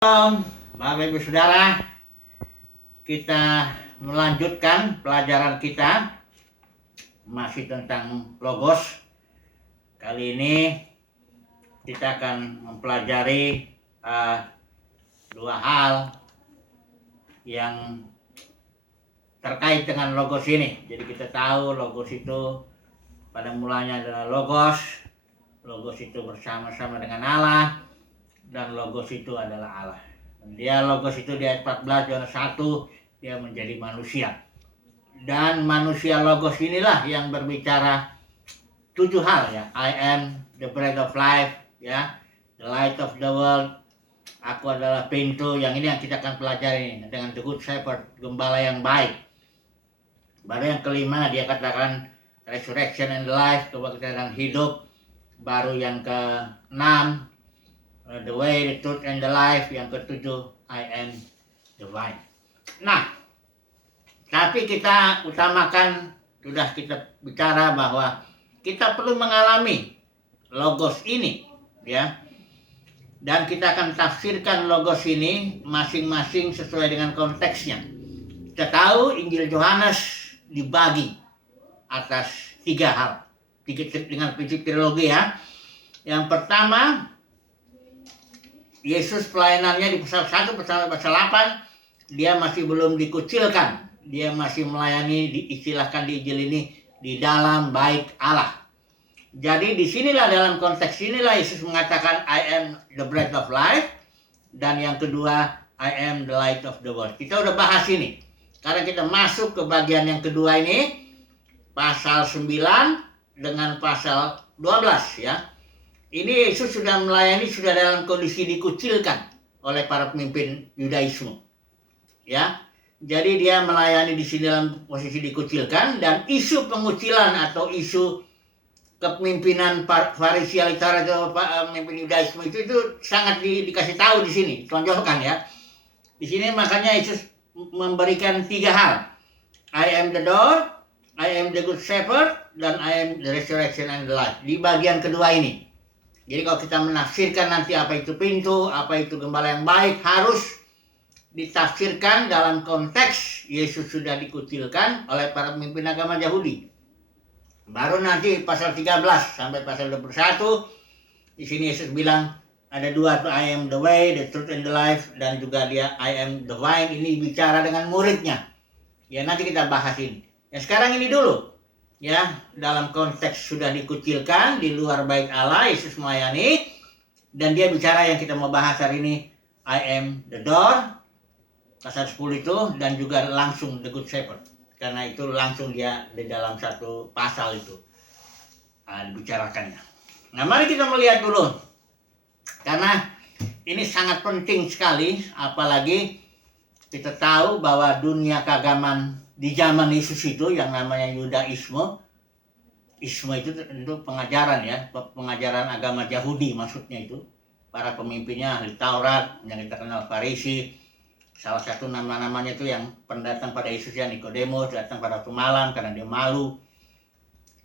Bapak Ibu Saudara, kita melanjutkan pelajaran kita masih tentang logos. Kali ini kita akan mempelajari dua hal yang terkait dengan logos ini. Jadi kita tahu logos itu pada mulanya adalah logos itu bersama-sama dengan Allah, dan logos itu adalah Allah. Dia logos itu di ayat 14 Yohanes 1, dia menjadi manusia. Dan manusia logos inilah yang berbicara 7 hal ya. I am the bread of life ya, the light of the world. Aku adalah pintu. Yang ini yang kita akan pelajari dengan the good shepherd, gembala yang baik. Baru yang kelima dia katakan resurrection and life, kebangkitan hidup. Baru yang keenam the way, the truth, and the life. Yang ketujuh, I am the vine. Nah, tapi kita utamakan, sudah kita bicara bahwa kita perlu mengalami logos ini, ya. Dan kita akan tafsirkan logos ini masing-masing sesuai dengan konteksnya. Kita tahu Injil Yohanes dibagi atas 3 hal, dengan prinsip teologi ya. Yang pertama, Yesus pelayanannya di pasal 1 pasal 8, dia masih belum dikucilkan. Dia masih melayani, diistilahkan di Injil ini, di dalam baik Allah. Jadi disinilah, dalam konteks inilah Yesus mengatakan I am the bread of life. Dan yang kedua, I am the light of the world. Kita udah bahas ini. Sekarang kita masuk ke bagian yang kedua ini, pasal 9 dengan pasal 12 ya. Ini Yesus sudah melayani, sudah dalam kondisi dikucilkan oleh para pemimpin Yudaisme. Ya. Jadi dia melayani di sini dalam posisi dikucilkan, dan isu pengucilan atau isu kepemimpinan Farisi atau pemimpin Yudaisme itu sangat dikasih tahu di sini, tonjolkan ya. Di sini makanya Yesus memberikan 3 hal. I am the door, I am the good shepherd, dan I am the resurrection and the life. Di bagian kedua ini. Jadi kalau kita menafsirkan nanti apa itu pintu, apa itu gembala yang baik, harus ditafsirkan dalam konteks Yesus sudah dikucilkan oleh para pemimpin agama Yahudi. Baru nanti pasal 13 sampai pasal 21, di sini Yesus bilang ada 2, I am the way, the truth and the life, dan juga dia I am the vine. Ini bicara dengan muridnya. Ya nanti kita bahas ini. Ya sekarang ini dulu. Ya, dalam konteks sudah dikucilkan, di luar baik Allah, Yesus melayani, dan dia bicara yang kita mau bahas hari ini, I am the door, pasal 10 itu, dan juga langsung the good shepherd, karena itu langsung dia di dalam satu pasal itu dibicarakannya. Nah, mari kita melihat dulu, karena ini sangat penting sekali, apalagi kita tahu bahwa dunia keagamaan di zaman Yesus itu yang namanya Yudaisme. Isme itu tentu pengajaran ya, pengajaran agama Yahudi maksudnya itu. Para pemimpinnya ahli Taurat, yang kita kenal Farisi. Salah satu nama-namanya itu yang pendatang pada Yesus ya, Nikodemus, datang pada waktu malam karena dia malu.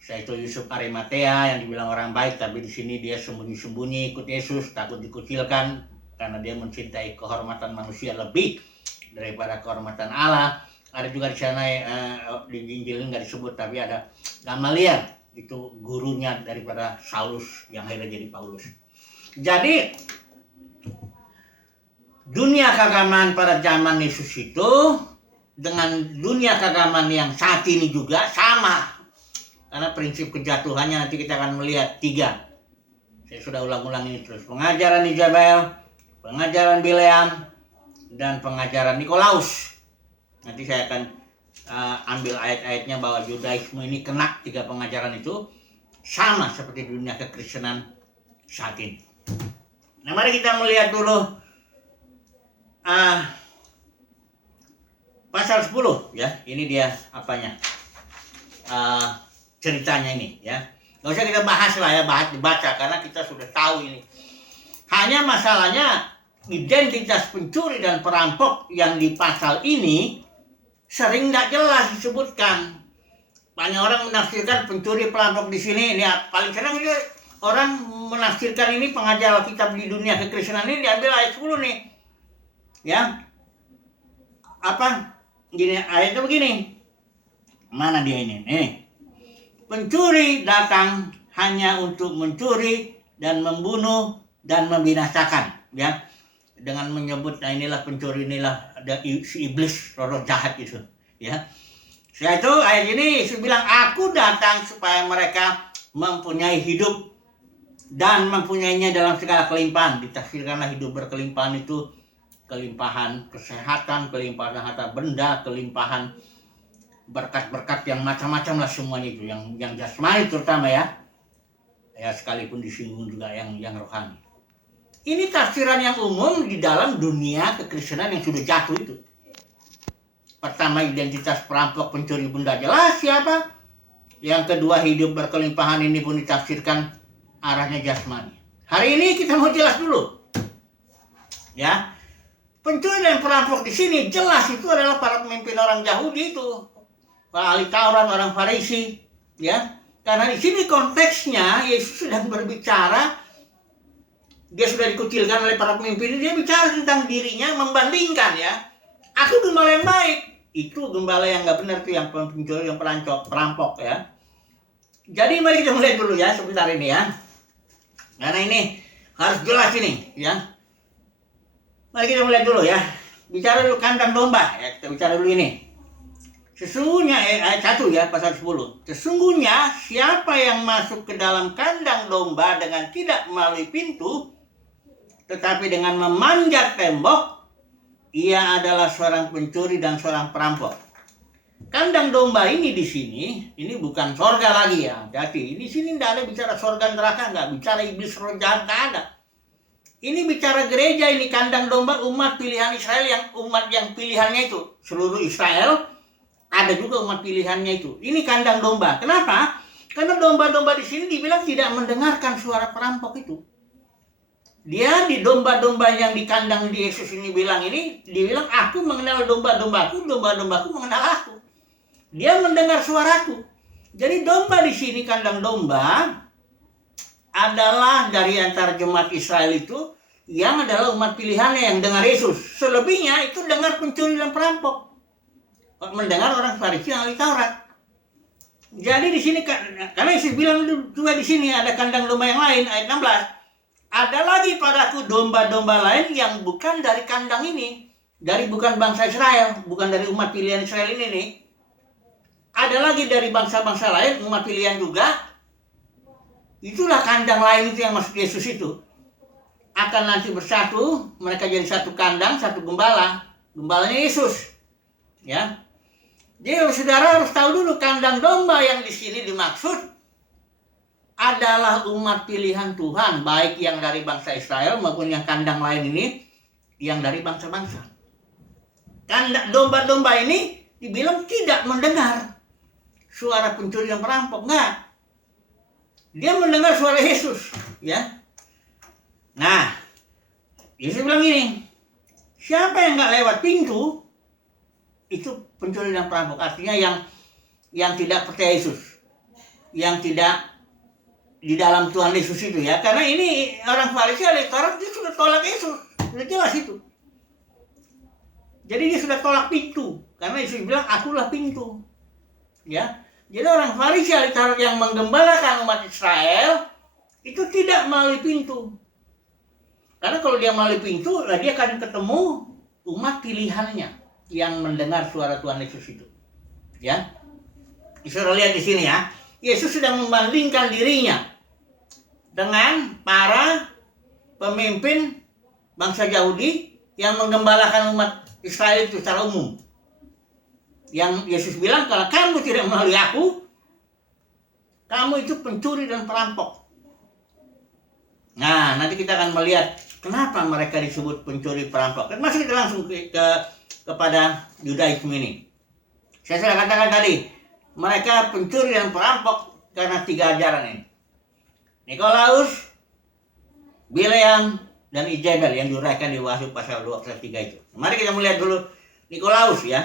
Yaitu Yusuf Arimatea yang dibilang orang baik, tapi di sini dia sembunyi-sembunyi ikut Yesus, takut dikucilkan karena dia mencintai kehormatan manusia lebih daripada kehormatan Allah. Ada juga di sana di Injil ini nggak disebut, tapi ada Gamaliel, itu gurunya daripada Saulus yang akhirnya jadi Paulus. Jadi dunia keagamaan pada zaman Yesus itu dengan dunia keagamaan yang saat ini juga sama, karena prinsip kejatuhannya nanti kita akan melihat 3. Saya sudah ulang-ulang ini terus. Pengajaran Izabel, pengajaran Bileam, dan pengajaran Nikolaus. Nanti saya akan ambil ayat-ayatnya bahwa Yudaisme ini kena 3 pengajaran itu, sama seperti dunia kekristenan saat ini. Nah, mari kita melihat dulu pasal 10 ya. Ini dia apanya, ceritanya ini ya. Gak usah kita bahas lah ya, dibaca karena kita sudah tahu ini. Hanya masalahnya identitas pencuri dan perampok yang di pasal ini sering nggak jelas disebutkan. Banyak orang menafsirkan pencuri perampok di sini. Ini paling senang ini orang menafsirkan ini, pengajar Alkitab di dunia kekristenan ini diambil ayat 10 nih. Ya, apa? Gini, ayatnya begini. Mana dia ini? Pencuri datang hanya untuk mencuri dan membunuh dan membinasakan, ya. Dengan menyebut, nah inilah pencuri, inilah ada si iblis, roh jahat itu, ya. Setelah itu ayat ini Yesus bilang, aku datang supaya mereka mempunyai hidup dan mempunyainya dalam segala kelimpahan. Ditafsirkanlah hidup berkelimpahan itu kelimpahan kesehatan, kelimpahan harta benda, kelimpahan berkat-berkat yang macam-macam lah semuanya itu, yang jasmani terutama ya sekalipun disinggung juga yang rohani. Ini tafsiran yang umum di dalam dunia kekristenan yang sudah jatuh itu. Pertama, identitas perampok pencuri benda jelas siapa. Yang kedua, hidup berkelimpahan ini pun ditafsirkan arahnya jasmani. Hari ini kita mau jelas dulu, ya. Pencuri dan perampok di sini jelas itu adalah para pemimpin orang Yahudi itu, para ahli Taurat, orang Farisi, ya. Karena di sini konteksnya Yesus sedang berbicara, dia sudah dikucilkan oleh para pemimpin, dia bicara tentang dirinya, membandingkan, ya. Aku gembala yang baik, itu gembala yang nggak benar tuh, yang pencuri, yang perampok, ya. Jadi mari kita mulai dulu ya sebentar ini ya, karena ini harus jelas ini, ya. Mari kita mulai dulu ya. Bicara dulu kandang domba ya, kita bicara dulu ini. Sesungguhnya ayat 1 ya, pasal 10. Sesungguhnya siapa yang masuk ke dalam kandang domba dengan tidak melalui pintu, tetapi dengan memanjat tembok, ia adalah seorang pencuri dan seorang perampok. Kandang domba ini di sini, ini bukan sorga lagi ya. Jadi di sini tidak ada bicara sorga neraka, nggak bicara iblis roh jahat, nggak ada. Ini bicara gereja, ini kandang domba umat pilihan Israel, yang umat yang pilihannya itu seluruh Israel, ada juga umat pilihannya itu. Ini kandang domba. Kenapa? Karena domba-domba di sini dibilang tidak mendengarkan suara perampok itu. Dia di domba-domba yang di kandang di Yesus ini bilang ini, dibilang aku mengenal domba-dombaku, domba-dombaku mengenal aku. Dia mendengar suaraku. Jadi domba di sini, kandang domba adalah dari antara jemaat Israel itu yang adalah umat pilihannya yang dengar Yesus. Selebihnya itu dengar pencuri dan perampok, mendengar orang Farisi yang ahli Taurat. Jadi di sini karena Yesus bilang juga di sini ada kandang domba yang lain, ayat 16. Ada lagi padaku domba-domba lain yang bukan dari kandang ini, bukan bangsa Israel, bukan dari umat pilihan Israel ini nih. Ada lagi dari bangsa-bangsa lain, umat pilihan juga. Itulah kandang lain itu yang masuk Yesus itu. Akan nanti bersatu, mereka jadi satu kandang, satu gembala. Gembalanya Yesus. Ya. Jadi saudara harus tahu dulu, kandang domba yang di sini dimaksud adalah umat pilihan Tuhan, baik yang dari bangsa Israel maupun yang kandang lain ini yang dari bangsa-bangsa. Kandang domba-domba ini dibilang tidak mendengar suara pencuri dan perampok, enggak. Dia mendengar suara Yesus, ya. Nah, Yesus bilang gini, siapa yang nggak lewat pintu, itu pencuri dan perampok. Artinya yang tidak percaya Yesus, yang tidak di dalam Tuhan Yesus itu, ya. Karena ini orang Farisi, ahli Taurat, dia sudah tolak Yesus, sudah jelas itu. Jadi dia sudah tolak pintu, karena Yesus bilang, akulah pintu, ya. Jadi orang Farisi, ahli Taurat yang menggembalakan umat Israel itu tidak melalui pintu. Karena kalau dia melalui pintu, dia akan ketemu umat pilihannya yang mendengar suara Tuhan Yesus itu. Ya. Saudara lihat di sini ya. Yesus sedang membandingkan dirinya dengan para pemimpin bangsa Yahudi yang menggembalakan umat Israel itu secara umum. Yang Yesus bilang, kalau kamu tidak melalui aku, kamu itu pencuri dan perampok. Nah, nanti kita akan melihat kenapa mereka disebut pencuri perampok. Dan masuk kita langsung kepada Yudaisme ini. Saya sudah katakan tadi, mereka pencuri dan perampok karena 3 ajaran ini. Nikolaus, Bileam, dan Ijabel yang diuraikan di Wahyu pasal 2 pasal 3 itu. Mari kita melihat dulu Nikolaus ya.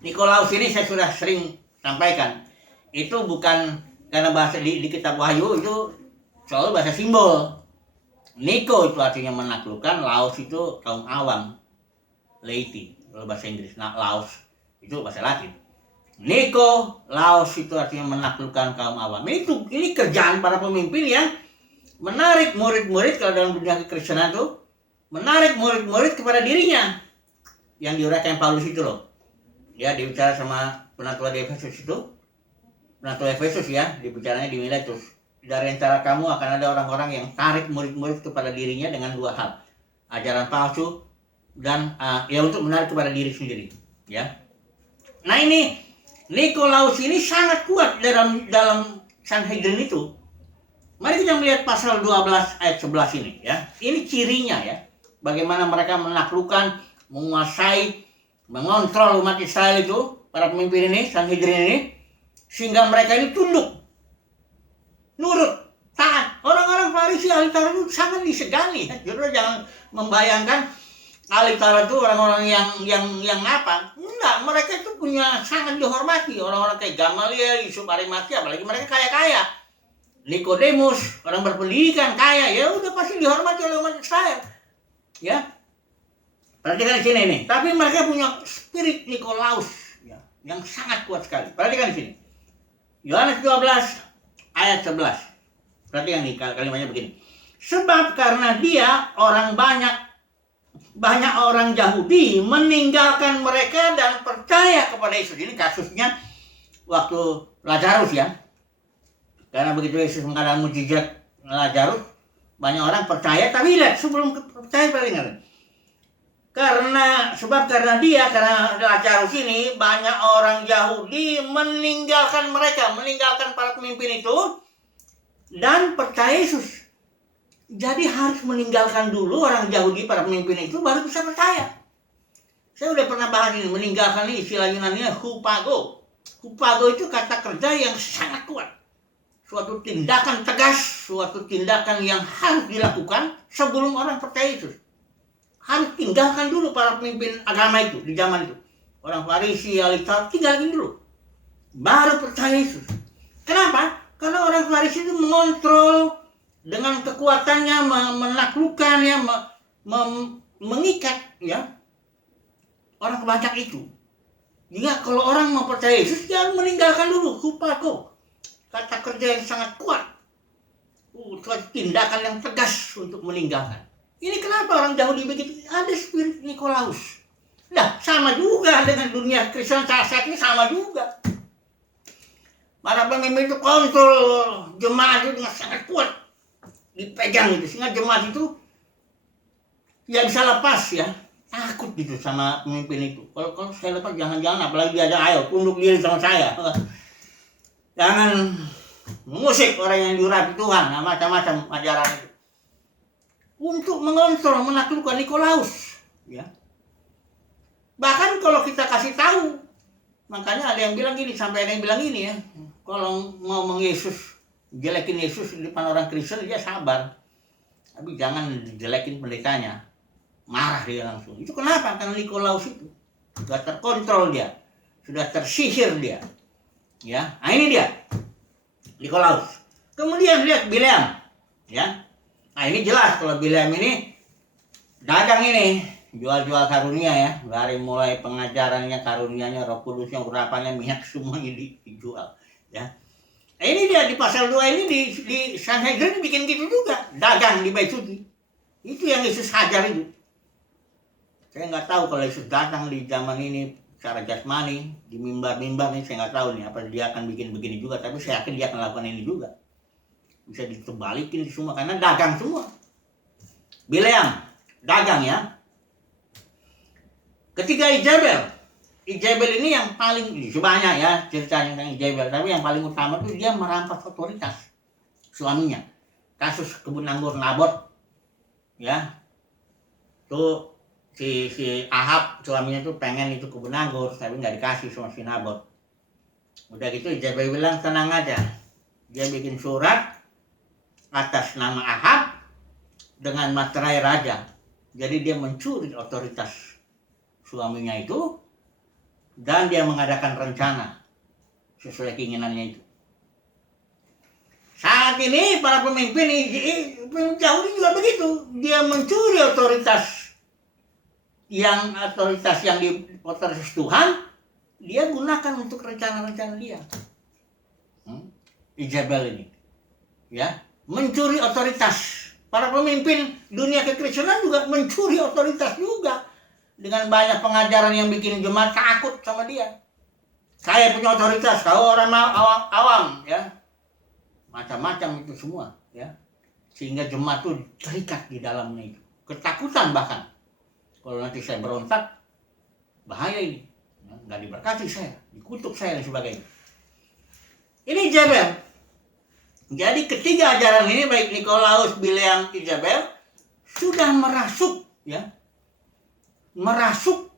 Nikolaus ini saya sudah sering sampaikan. Itu bukan karena bahasa di kitab Wahyu itu selalu bahasa simbol. Niko itu artinya menaklukkan, Laos itu kaum awam, laity kalau bahasa Inggris. Nah, Laos itu bahasa Latin. Niko, Laos itu artinya menaklukkan kaum awam. Ini kerjaan para pemimpin yang menarik murid-murid, kalau dalam dunia kekristenan itu menarik murid-murid kepada dirinya, yang diuraikan Paulus itu loh. Dia dibicara sama penatua di Efesus itu, penatua Efesus ya, dibicaranya di Miletus. Dari antara kamu akan ada orang-orang yang tarik murid-murid kepada dirinya dengan dua hal, ajaran palsu dan ya untuk menarik kepada diri sendiri, ya. Nah ini Nikolaus ini sangat kuat dalam Sanhedrin itu. Mari kita melihat pasal 12 ayat 11 ini, ya. Ini cirinya ya, bagaimana mereka menaklukkan, menguasai, mengontrol umat Israel itu, para pemimpin ini, Sanhedrin ini, sehingga mereka ini tunduk, nurut, taat. Orang-orang Farisi, ahli Taurat itu sangat disegani. Jadi jangan membayangkan ahli Taurat itu orang-orang yang apa? Enggak, mereka itu punya sangat dihormati. Orang-orang kayak Gamaliel, Yusuf Arimatia, apalagi mereka kaya-kaya. Nikodemus, orang berpendidikan, kaya, ya udah pasti dihormati oleh umat Israel. Ya. Perhatikan di sini nih. Tapi mereka punya spirit Nikolaus, ya, yang sangat kuat sekali. Perhatikan di sini. Yohanes 12 ayat 11. Perhatikan nih kalimatnya begini. Sebab karena dia orang banyak orang Yahudi meninggalkan mereka dan percaya kepada Yesus. Ini kasusnya waktu Lazarus ya. Karena begitu Yesus mengadakan mukjizat Lazarus, banyak orang percaya, tapi lihat sebelum percaya paling karena Lazarus ini banyak orang Yahudi meninggalkan mereka, meninggalkan para pemimpin itu dan percaya Yesus. Jadi harus meninggalkan dulu orang Yahudi, para pemimpin itu, baru bisa percaya. Saya udah pernah bahas ini, meninggalkan ini istilah Yunaninya hupago. Hupago itu kata kerja yang sangat kuat. Suatu tindakan tegas, suatu tindakan yang harus dilakukan sebelum orang percaya Yesus. Harus tinggalkan dulu para pemimpin agama itu di zaman itu. Orang Farisi, ahli Taurat, tinggalkan dulu. Baru percaya Yesus. Kenapa? Karena orang Farisi itu mengontrol dengan kekuatannya, menaklukkan ya, mengikat ya orang banyak itu. Jika kalau orang mau percaya Yesus, dia harus meninggalkan dulu hupago. Kata kerja yang sangat kuat. Suatu tindakan yang tegas untuk meninggalkan. Ini kenapa orang Yahudi begitu? Ada spirit Nikolaus. Nah, sama juga dengan dunia Kristen saat ini, sama juga. Para pemimpin itu kontrol jemaat itu dengan sangat kuat. Dipegang itu, sehingga jemaat itu ya bisa lepas ya. Takut gitu sama pemimpin itu. Kalau saya lepas, jangan-jangan, apalagi dia ada, ayo tunduk diri sama saya. Jangan mengusik orang yang diurapi Tuhan, nah, macam-macam ajaran itu. Untuk mengontrol, menaklukkan Nikolaus, ya. Bahkan kalau kita kasih tahu, makanya ada yang bilang gini, sampai ada yang bilang gini ya, kalau ngomong Yesus, jelekin Yesus di depan orang Kristen, dia sabar, tapi jangan jelekin pendetanya, marah dia langsung. Itu kenapa? Karena Nikolaus itu sudah terkontrol dia, sudah tersihir dia, ya. Nah ini dia Nikolaus. Kemudian lihat Bileam, ya. Nah ini jelas kalau Bileam ini dagang ini, jual-jual karunia ya, dari mulai pengajarannya, karunianya, Roh Kudusnya, urapannya, minyak, semuanya dijual ya. Nah ini dia di pasal 2 ini di Sanhedrin bikin gitu juga, dagang di bait suci. Itu yang Yesus hajar itu. Saya nggak tahu kalau Yesus datang di zaman ini secara jasmani, di mimbar-mimbar ini, saya nggak tahu nih apa dia akan bikin begini juga, tapi saya yakin dia akan lakukan ini juga. Bisa ditebalikin semua karena dagang semua. Bileam dagang ya. Ketiga Izebel ini yang paling banyak ya ceritanya tentang Izebel, tapi yang paling utama tuh dia merampas otoritas suaminya. Kasus kebun anggur Nabot ya. Tuh si Ahab suaminya tuh pengen itu kebun anggur, tapi nggak dikasih sama si Nabot. Udah gitu Izebel bilang tenang aja. Dia bikin surat atas nama Ahab dengan materai raja. Jadi dia mencuri otoritas suaminya itu dan dia mengadakan rencana sesuai keinginannya itu. Saat ini para pemimpin Yahudi juga begitu. Dia mencuri otoritas yang di otoritas Tuhan, dia gunakan untuk rencana-rencana dia. Jezebel ini, ya, mencuri otoritas. Para pemimpin dunia kekristenan juga mencuri otoritas juga dengan banyak pengajaran yang bikin jemaat takut sama dia. Saya punya otoritas, kau orang awam, ya, macam-macam itu semua, ya, sehingga jemaat itu terikat di dalamnya itu, ketakutan bahkan. Kalau nanti saya berontak, bahaya ini, nggak diberkati saya, dikutuk saya dan sebagainya. Ini Jezebel. Jadi ketiga ajaran ini, baik Nikolaus, Bileam, Jezebel, sudah merasuk, ya, merasuk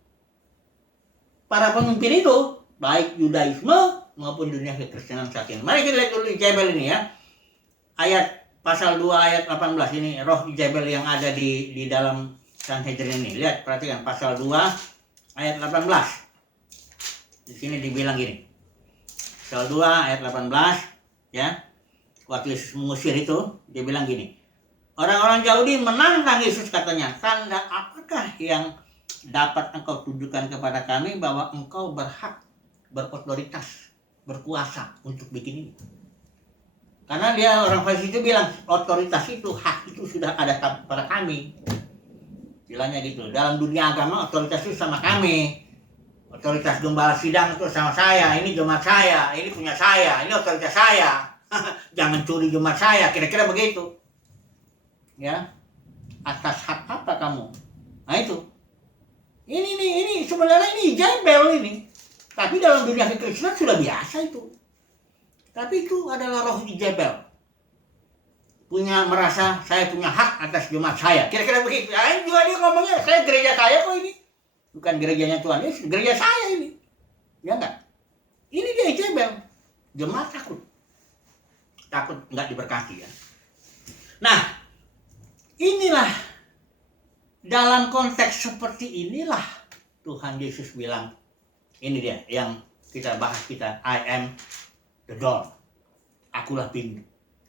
para pemimpin itu, baik Yudaisme maupun dunia kekristenan saat ini. Mari kita lihat dulu Jezebel ini, ya. Ayat pasal 2 ayat 18 ini, roh Jezebel yang ada di dalam Sanhedrin ini. Lihat, perhatikan pasal 2 ayat 18. Di sini dibilang gini. Pasal 2 ayat 18, ya. Waktu Yesus mengusir itu, dia bilang gini. Orang-orang Yahudi menantang Yesus, katanya, tanda apakah yang dapat engkau tunjukkan kepada kami bahwa engkau berhak, berotoritas, berkuasa untuk bikin ini? Karena dia, orang Farisi itu bilang, otoritas itu, hak itu sudah ada pada kami. Bilangnya gitu. Dalam dunia agama, otoritas itu sama kami. Otoritas gembala sidang itu sama saya. Ini jemaat saya, ini punya saya, ini otoritas saya. Jangan curi jemaat saya, kira-kira begitu. Ya, atas hak apa kamu? Nah itu. Ini sebenarnya ini Jezebel ini. Tapi dalam dunia kekristenan sudah biasa itu. Tapi itu adalah roh Jezebel. Merasa saya punya hak atas jemaat saya. Kira-kira begitu. Ya, juga dia ngomongnya, saya gereja saya kok ini. Bukan gerejanya Tuhan, ini gereja saya ini. Ya enggak? Ini dia Jezebel. Jemaat takut nggak diberkati, ya. Nah, inilah dalam konteks seperti inilah Tuhan Yesus bilang, ini dia yang kita bahas kita, I am the door. Akulah pintu.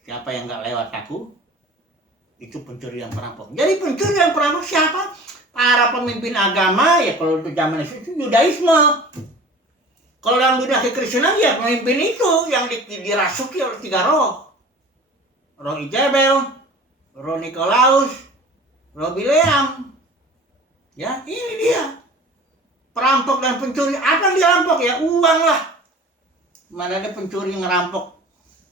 Siapa yang nggak lewat aku, itu pencuri dan perampok. Jadi pencuri dan perampok siapa? Para pemimpin agama, ya kalau itu zaman itu Yudaisme. Kalau dalam dunia kekristenan, ya pemimpin itu yang dirasuki oleh 3 roh. Roh Jezebel, roh Nikolaus, roh Bileam. Ya, ini dia. Perampok dan pencuri. Apa yang dirampok? Ya uang lah. Mana ada pencuri yang ngerampok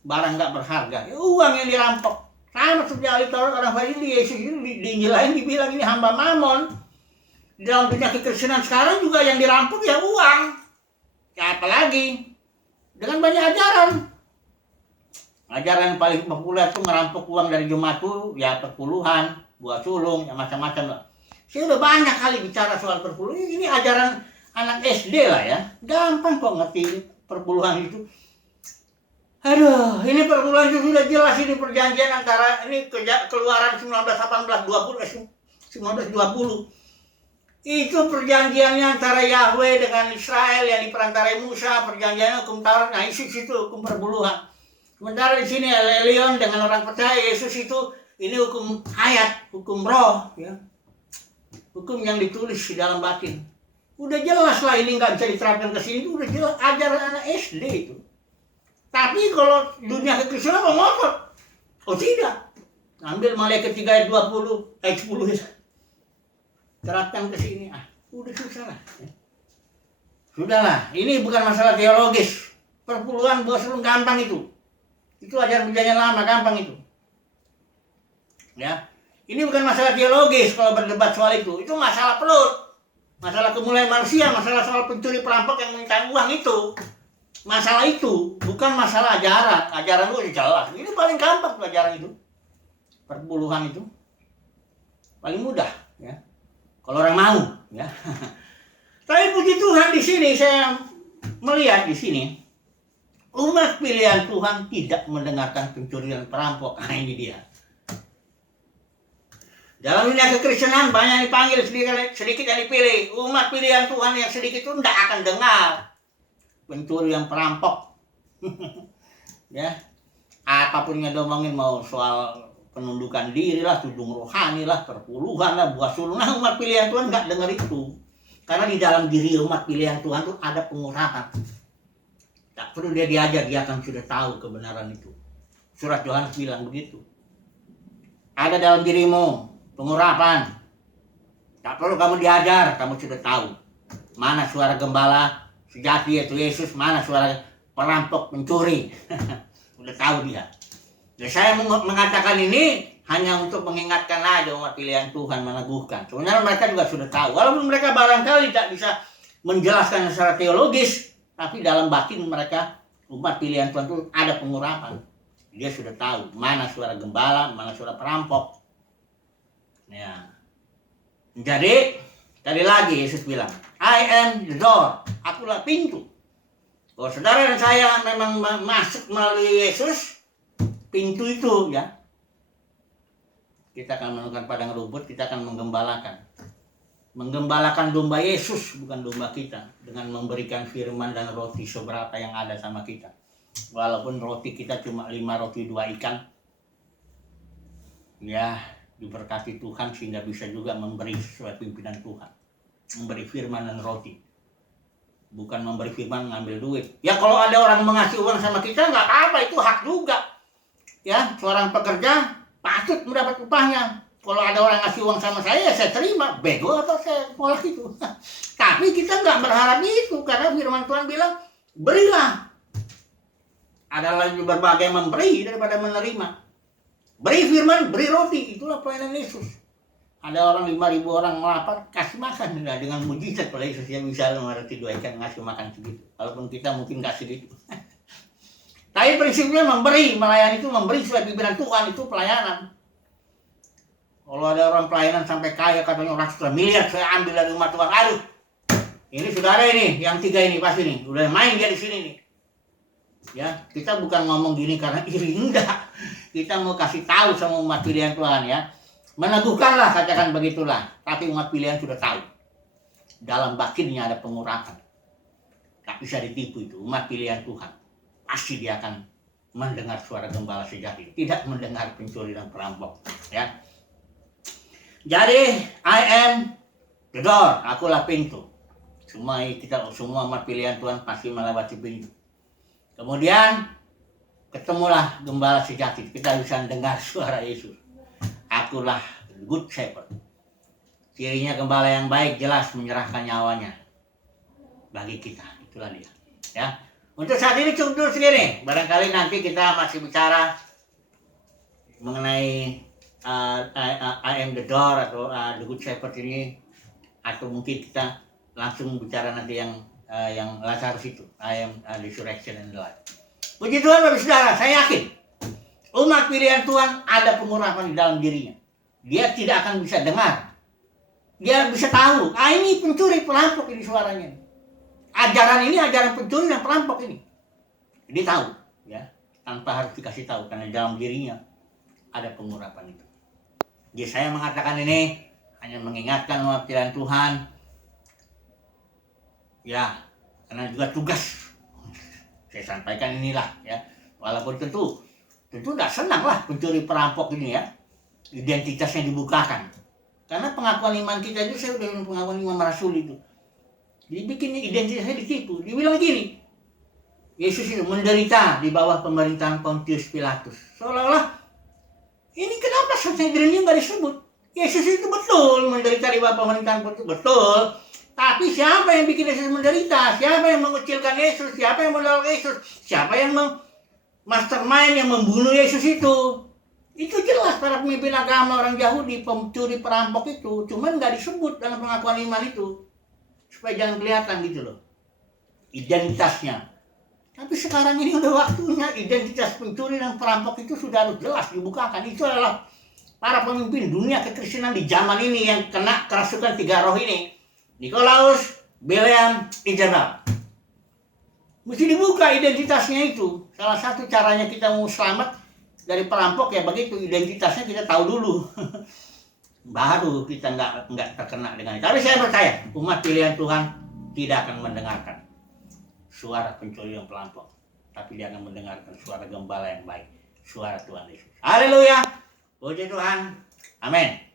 barang nggak berharga? Ya uang yang dirampok. Sama seperti ahli Taurat orang Farisi, Yesus itu di Injil lain dibilang ini hamba mamon. Di dalam dunia kekristenan sekarang juga yang dirampok ya uang. Ya apalagi dengan banyak ajaran. Ajaran yang paling populer tuh ngerampok uang dari jemaat tuh ya perpuluhan, buat sulung, ya macam-macam lah. Saya udah banyak kali bicara soal perpuluhan. Ini ajaran anak SD lah ya. Gampang kok ngerti perpuluhan itu. Aduh, ini perpuluhan itu sudah jelas, ini perjanjian antara ini Keluaran 19 itu perjanjiannya antara Yahweh dengan Israel yang diperantarai Musa, perjanjiannya hukum Taurat. Nah, Yesus itu hukum perpuluhan. Sementara di sini Leon dengan orang percaya Yesus itu ini hukum hayat, hukum roh, ya. Hukum yang ditulis di dalam batin. Udah jelas lah, ini nggak bisa diterapkan ke sini, udah jelas ajaran anak SD itu. Tapi kalau dunia kekristenan mau ngotot, oh tidak. Ambil Malaikat 3 ayat 10 ya. Terapkan ke sini, udah susah lah. Sudahlah, ini bukan masalah teologis. Perpuluhan buat sulung gampang itu. Itu ajaran perjanjian lama, gampang itu. Ya, ini bukan masalah teologis kalau berdebat soal itu. Itu masalah perut, masalah kemuliaan manusia, masalah soal pencuri perampok yang minta uang itu. Masalah itu bukan masalah ajaran. Ajaran itu jelas. Ini paling gampang ajaran itu. Perpuluhan itu paling mudah, ya. Kalau orang mau, ya. Tapi puji Tuhan di sini saya melihat di sini umat pilihan Tuhan tidak mendengarkan pencuri dan perampok. Nah, ini dia. Dalam dunia kekristenan banyak yang dipanggil, sedikit yang dipilih. Umat pilihan Tuhan yang sedikit itu tidak akan dengar pencuri dan perampok. Ya. apapun yang diomongin, mau soal penundukan diri lah, tudung rohani lah, perpuluhan lah, buah sulung. Nah, umat pilihan Tuhan nggak dengar itu. Karena di dalam diri umat pilihan Tuhan tuh ada pengurapan. Tak perlu dia diajar, dia akan sudah tahu kebenaran itu. Surat Yohanes bilang begitu. Ada dalam dirimu pengurapan. Tak perlu kamu diajar, kamu sudah tahu. Mana suara gembala sejati yaitu Yesus, mana suara perampok pencuri. Udah tahu dia. Jadi saya mengatakan ini hanya untuk mengingatkan aja umat pilihan Tuhan, meneguhkan. Sebenarnya mereka juga sudah tahu. Walaupun mereka barangkali tidak bisa menjelaskan secara teologis, tapi dalam batin mereka, umat pilihan Tuhan itu ada pengurapan. Dia sudah tahu mana suara gembala, mana suara perampok. Ya. Jadi, tadi lagi Yesus bilang, I am the door, akulah pintu. Kalau saudara dan saya memang masuk melalui Yesus, pintu itu ya, kita akan menemukan padang rumput, kita akan menggembalakan. Menggembalakan domba Yesus, bukan domba kita, dengan memberikan firman dan roti seberapa yang ada sama kita. Walaupun roti kita cuma 5 roti 2 ikan, ya diberkati Tuhan sehingga bisa juga memberi sesuai pimpinan Tuhan. Memberi firman dan roti. Bukan memberi firman ngambil duit. Ya kalau ada orang mengasih uang sama kita nggak apa-apa, itu hak juga. Ya, seorang pekerja patut mendapat upahnya. Kalau ada orang ngasih uang sama saya, ya saya terima. Bego apa saya tolak itu. Tapi kita nggak berharap itu, karena firman Tuhan bilang, berilah. Ada lebih berbagai memberi daripada menerima. Beri firman, beri roti. Itulah pelayanan Yesus. Ada orang 5.000 orang lapar, kasih makan. Nah, dengan mujizat kalau Yesus yang bisa roti 2 ikan ngasih makan segitu. Walaupun kita mungkin kasih gitu. Tapi prinsipnya memberi, melayani itu memberi sesuai pimpinan Tuhan, itu pelayanan. Kalau ada orang pelayanan sampai kaya, katanya orang sudah miliar, saya ambil dari umat Tuhan. Aduh, ini saudara ini, yang 3 ini pasti nih, udah main dia di sini nih. Ya, kita bukan ngomong gini karena iri, enggak. Kita mau kasih tahu sama umat pilihan Tuhan ya. Meneguhkanlah, katakan begitulah. Tapi umat pilihan sudah tahu. Dalam batinnya ada pengurapan. Tak bisa ditipu itu, umat pilihan Tuhan. Pasti dia akan mendengar suara gembala sejati. Tidak mendengar pencuri dan perampok. Ya. Jadi, I am the door. Akulah pintu. Semua umat pilihan Tuhan pasti melewati pintu. Kemudian, ketemulah gembala sejati. Kita bisa dengar suara Yesus. Akulah good shepherd. Cirinya gembala yang baik jelas menyerahkan nyawanya bagi kita. Itulah dia. Ya. Untuk saat ini cukup dulu segini. Barangkali nanti kita masih bicara mengenai I am the door atau the good shepherd ini, atau mungkin kita langsung bicara nanti yang Lazarus itu, I am the resurrection and the life. Puji Tuhan Bapak Saudara, saya yakin umat pilihan Tuhan ada pengurapan di dalam dirinya. Dia tidak akan bisa dengar. Dia bisa tahu, ini pencuri perampok ini suaranya. Ajaran ini ajaran pencuri dan perampok ini. Dia tahu, ya, tanpa harus dikasih tahu, karena dalam dirinya ada pengurapan itu. Jadi saya mengatakan ini hanya mengingatkan umat pilihan Tuhan. Ya, karena juga tugas saya sampaikan inilah ya. Walaupun tentu tidak senang lah pencuri perampok ini ya, identitasnya dibukakan. Karena pengakuan iman kita itu, saya udah pengakuan iman rasul itu, dibikin identitasnya ditipu. Dibilang gini, Yesus itu menderita di bawah pemerintahan Pontius Pilatus. Seolah-olah ini kenapa Sanhedrinnya nggak disebut? Yesus itu betul menderita di bawah pemerintahan Pontius, betul. Tapi siapa yang bikin Yesus menderita? Siapa yang mengucilkan Yesus? Siapa yang menolak Yesus? Siapa yang mastermind yang membunuh Yesus itu? Itu jelas para pemimpin agama orang Yahudi, pencuri perampok itu. Cuman nggak disebut dalam pengakuan iman itu. Supaya jangan kelihatan gitu loh identitasnya. Tapi sekarang ini udah waktunya identitas pencuri dan perampok itu sudah harus jelas dibukakan. Itu adalah para pemimpin dunia kekristenan di zaman ini yang kena kerasukan 3 roh ini. Nikolaus, Bileam, Jezebel. Mesti dibuka identitasnya itu. Salah satu caranya kita mau selamat dari perampok ya begitu, identitasnya kita tahu dulu. Baru kita nggak terkena dengan itu. Tapi saya percaya umat pilihan Tuhan tidak akan mendengarkan suara pencuri dan perampok, tapi dia akan mendengarkan suara gembala yang baik. suara Tuhan Yesus. Haleluya. Puji Tuhan. Amin.